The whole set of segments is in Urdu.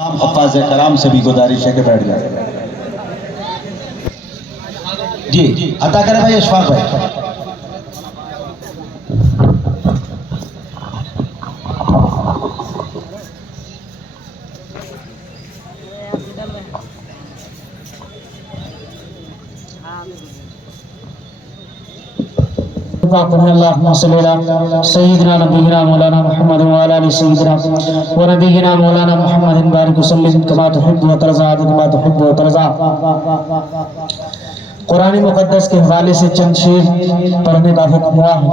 حفاظ کرام سے بھی گزارش ہے کہ بیٹھ جائے. جی عطا کرے بھائی اشفاق بھائی. اللهم صل على سيدنا نبينا مولانا محمد وعلى ال سيدنا ونبينا مولانا محمد بارك وسلم كما تحب وترضى كما تحب وترضى. قرآن مقدس کے حوالے سے چند شعر پڑھنے کا حکم ہوا ہے.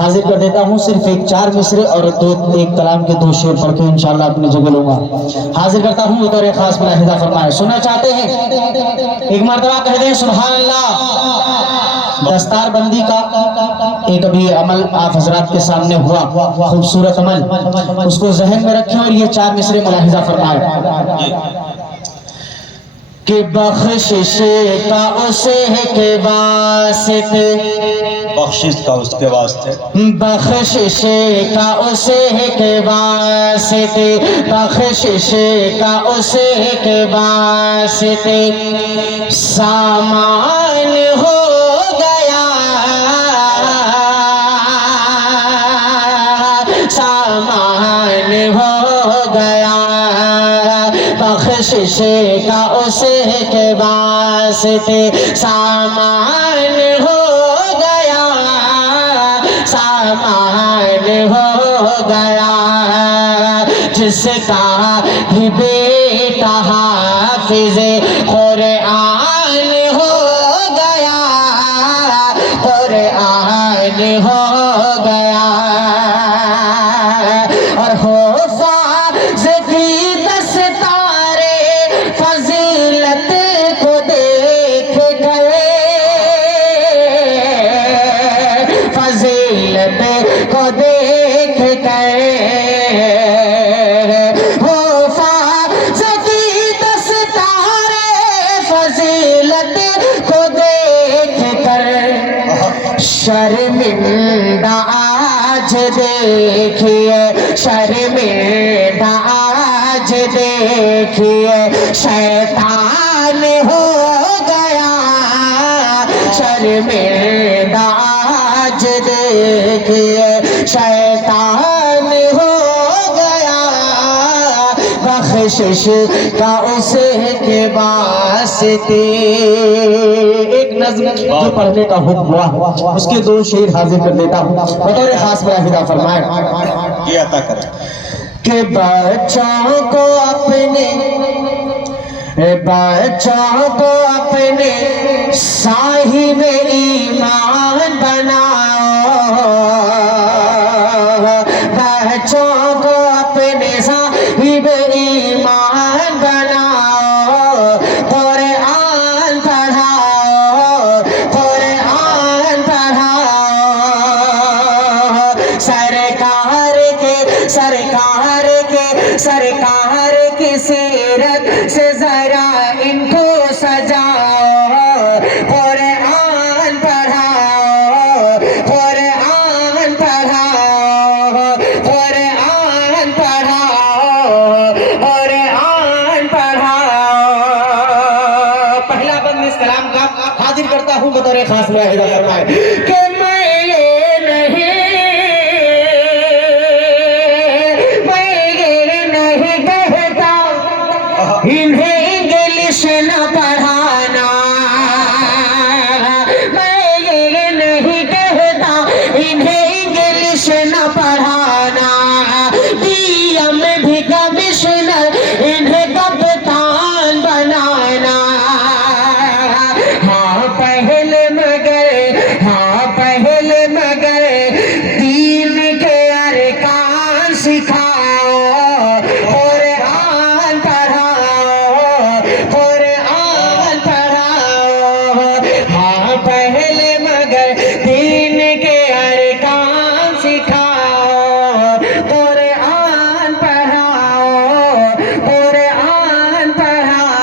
حاضر کر دیتا ہوں صرف ایک 4 مصرے اور ایک کلام کے 2 شعر پڑھ کے انشاءاللہ اپنی جگہ لوں گا. حاضر کرتا ہوں بطور خاص ملاحظہ فرمائے. سننا چاہتے ہیں ایک مرتبہ کہہ دیں سبحان اللہ. دستار بندی کا ایک ابھی عمل آپ حضرات کے سامنے ہوا, خوبصورت عمل, اس کو ذہن میں رکھیں اور یہ 4 مصرے ملاحظہ فرمائے کہ بخشش کا اسے کے واسطے, بخشش کا اس کے واسطے, بخشش کا اسے کے واسطے, بخشش کا اسے کے واسطے سامان ہو گیا, سامان ہو گیا. بخشش کا اسے کے واسطے سامان ہو گیا, سامان ہو گیا. جس کا بھی بیٹا حافظ قرآن ہو گیا, قرآن ہو گیا. اور حفاظ کی دستارے فضیلت کو دیکھ گئے, فضیلت کو دیکھ گئے. حفاظ کی دستارے فضیلت کو دیکھ کر شرمندہ آج دیکھیے, شرمندہ آج دیکھیے شیطان ہو گیا, شرمندہ آج دیکھیے شیطان ہو گیا. بخشش کا اسے کے واسطے. ایک نظم جو پڑھنے کا حکم ہوا اس کے 2 شعر حاضر کر دیتا ہوں بطور خاص ملاحظہ فرمائے. یہ عطا کرے کہ بچوں کو اپنے, بچوں کو اپنے صاحب ایمان بناؤ, بچوں کو اپنے صاحب ایمان بناؤ. قرآن پڑھاؤ, قرآن پڑھاؤ. سرکار کے, سرکار کے, سرکار کی سیرت سے ذرا ان کو سجاؤ. قرآن پڑھاؤ, قرآن پڑھاؤ, قرآن پڑھاؤ, قرآن پڑھاؤ. پہلا بند اس کلام کا حاضر کرتا ہوں بطور خاص ملاحظہ فرمائے کہ میں یہ نہیں کہتا انہیں انگلش نہ پڑھانا, میں یہ نہیں کہتا انہیں انگلش نہ پڑھانا. ڈی ایم بھی کمشنر انہیں کپتان بنانا. ہاں پہلے مگر, ہاں پہلے مگر دین کے ارکان سکھاؤ. قرآن پڑھاؤ, قرآن پڑھاؤ. ہاں پہلے مگر دین کے ارکان سکھاؤ. قرآن پڑھاؤ, قرآن پڑھاؤ.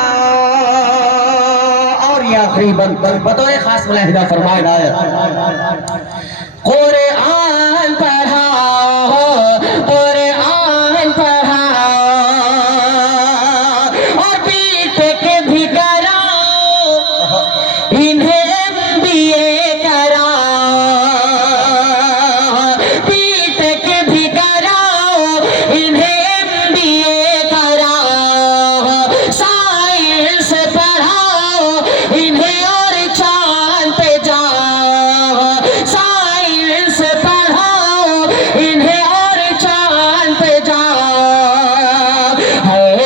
اور یہ آخری بند بطور خاص ملاحظہ فرمائے قرآن پڑھاؤ, قرآن پڑھاؤ.